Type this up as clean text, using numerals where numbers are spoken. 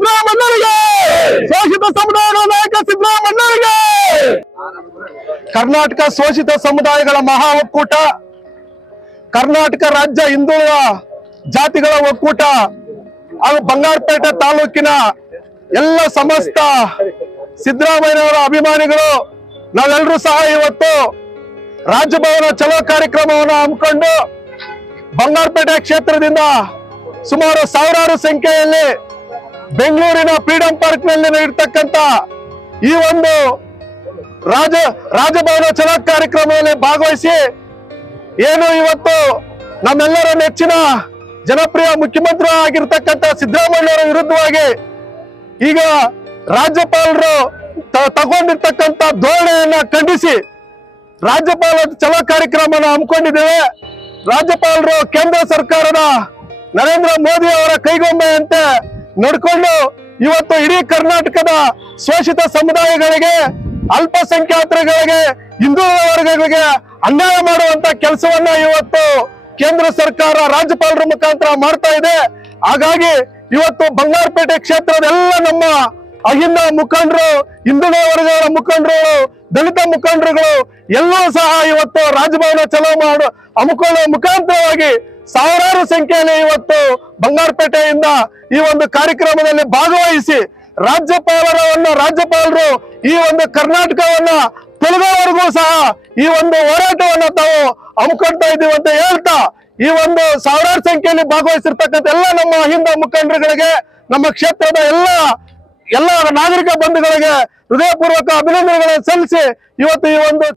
ಸಿದ್ದರಾಮಯ್ಯರಿಗೆ, ಶೋಷಿತ ಸಮುದಾಯಗಳ ನಾಯಕ ಸಿದ್ದರಾಮಯ್ಯರಿಗೆ. ಕರ್ನಾಟಕ ಶೋಷಿತ ಸಮುದಾಯಗಳ ಮಹಾ ಒಕ್ಕೂಟ, ಕರ್ನಾಟಕ ರಾಜ್ಯ ಹಿಂದುಳಿದ ಜಾತಿಗಳ ಒಕ್ಕೂಟ ಹಾಗೂ ಬಂಗಾರಪೇಟೆ ತಾಲೂಕಿನ ಎಲ್ಲ ಸಮಸ್ತ ಸಿದ್ದರಾಮಯ್ಯನವರ ಅಭಿಮಾನಿಗಳು ನಾವೆಲ್ಲರೂ ಸಹ ಇವತ್ತು ರಾಜಭವನ ಚಲೋ ಕಾರ್ಯಕ್ರಮವನ್ನು ಹಮ್ಮಿಕೊಂಡು ಬಂಗಾರಪೇಟೆ ಕ್ಷೇತ್ರದಿಂದ ಸುಮಾರು ಸಾವಿರಾರು ಸಂಖ್ಯೆಯಲ್ಲಿ ಬೆಂಗಳೂರಿನ ಫ್ರೀಡಂ ಪಾರ್ಕ್ ನಲ್ಲಿ ನಡೆಯತಕ್ಕಂತ ಈ ಒಂದು ರಾಜಭವನ ಚಲೋ ಕಾರ್ಯಕ್ರಮದಲ್ಲಿ ಭಾಗವಹಿಸಿ ಏನು ಇವತ್ತು ನಮ್ಮೆಲ್ಲರ ನೆಚ್ಚಿನ ಜನಪ್ರಿಯ ಮುಖ್ಯಮಂತ್ರಿ ಆಗಿರ್ತಕ್ಕಂಥ ಸಿದ್ದರಾಮಯ್ಯನವರ ವಿರುದ್ಧವಾಗಿ ಈಗ ರಾಜ್ಯಪಾಲರು ತಗೊಂಡಿರ್ತಕ್ಕಂಥ ಧೋರಣೆಯನ್ನ ಖಂಡಿಸಿ ರಾಜ್ಯಪಾಲ ಚಲೋ ಕಾರ್ಯಕ್ರಮನ ಹಮ್ಮಿಕೊಂಡಿದ್ದೇವೆ. ರಾಜ್ಯಪಾಲರು ಕೇಂದ್ರ ಸರ್ಕಾರದ ನರೇಂದ್ರ ಮೋದಿ ಅವರ ಕೈಗೊಂಬೆಯಂತೆ ನಡ್ಕೊಂಡು ಇವತ್ತು ಇಡೀ ಕರ್ನಾಟಕದ ಶೋಷಿತ ಸಮುದಾಯಗಳಿಗೆ, ಅಲ್ಪಸಂಖ್ಯಾತರಿಗೆ, ಹಿಂದುಳಿದ ವರ್ಗಗಳಿಗೆ ಅನ್ಯಾಯ ಮಾಡುವಂತ ಕೆಲಸವನ್ನ ಇವತ್ತು ಕೇಂದ್ರ ಸರ್ಕಾರ ರಾಜ್ಯಪಾಲರ ಮುಖಾಂತರ ಮಾಡ್ತಾ ಇದೆ. ಹಾಗಾಗಿ ಇವತ್ತು ಬಂಗಾರಪೇಟೆ ಕ್ಷೇತ್ರದ ಎಲ್ಲ ನಮ್ಮ ಅಹಿಂದ ಮುಖಂಡರು, ಹಿಂದುಳಿದ ವರ್ಗಗಳ ಮುಖಂಡರು, ದಲಿತ ಮುಖಂಡರುಗಳು ಎಲ್ಲರೂ ಸಹ ಇವತ್ತು ರಾಜಭವನ ಚಲೋ ಹಮ್ಮಿಕೊಳ್ಳುವ ಮುಖಾಂತರವಾಗಿ ಸಾವಿರಾರು ಸಂಖ್ಯೆಯಲ್ಲಿ ಇವತ್ತು ಬಂಗಾರಪೇಟೆಯಿಂದ ಈ ಒಂದು ಕಾರ್ಯಕ್ರಮದಲ್ಲಿ ಭಾಗವಹಿಸಿ ರಾಜ್ಯಪಾಲರು ಈ ಒಂದು ಕರ್ನಾಟಕವನ್ನ ತೊಲಗೋವರೆಗೂ ಸಹ ಈ ಒಂದು ಹೋರಾಟವನ್ನ ತಾವು ಹಮ್ಮಿಕೊಳ್ತಾ ಇದ್ದೀವಿ ಅಂತ ಹೇಳ್ತಾ ಈ ಒಂದು ಸಾವಿರಾರು ಸಂಖ್ಯೆಯಲ್ಲಿ ಭಾಗವಹಿಸಿರ್ತಕ್ಕಂಥ ಎಲ್ಲ ನಮ್ಮ ಅಹಿಂದ ಮುಖಂಡರುಗಳಿಗೆ, ನಮ್ಮ ಕ್ಷೇತ್ರದ ಎಲ್ಲ ನಾಗರಿಕ ಬಂಧುಗಳಿಗೆ ಹೃದಯಪೂರ್ವಕ ಅಭಿನಂದನೆಗಳನ್ನು ಸಲ್ಲಿಸಿ ಇವತ್ತು ಈ ಒಂದು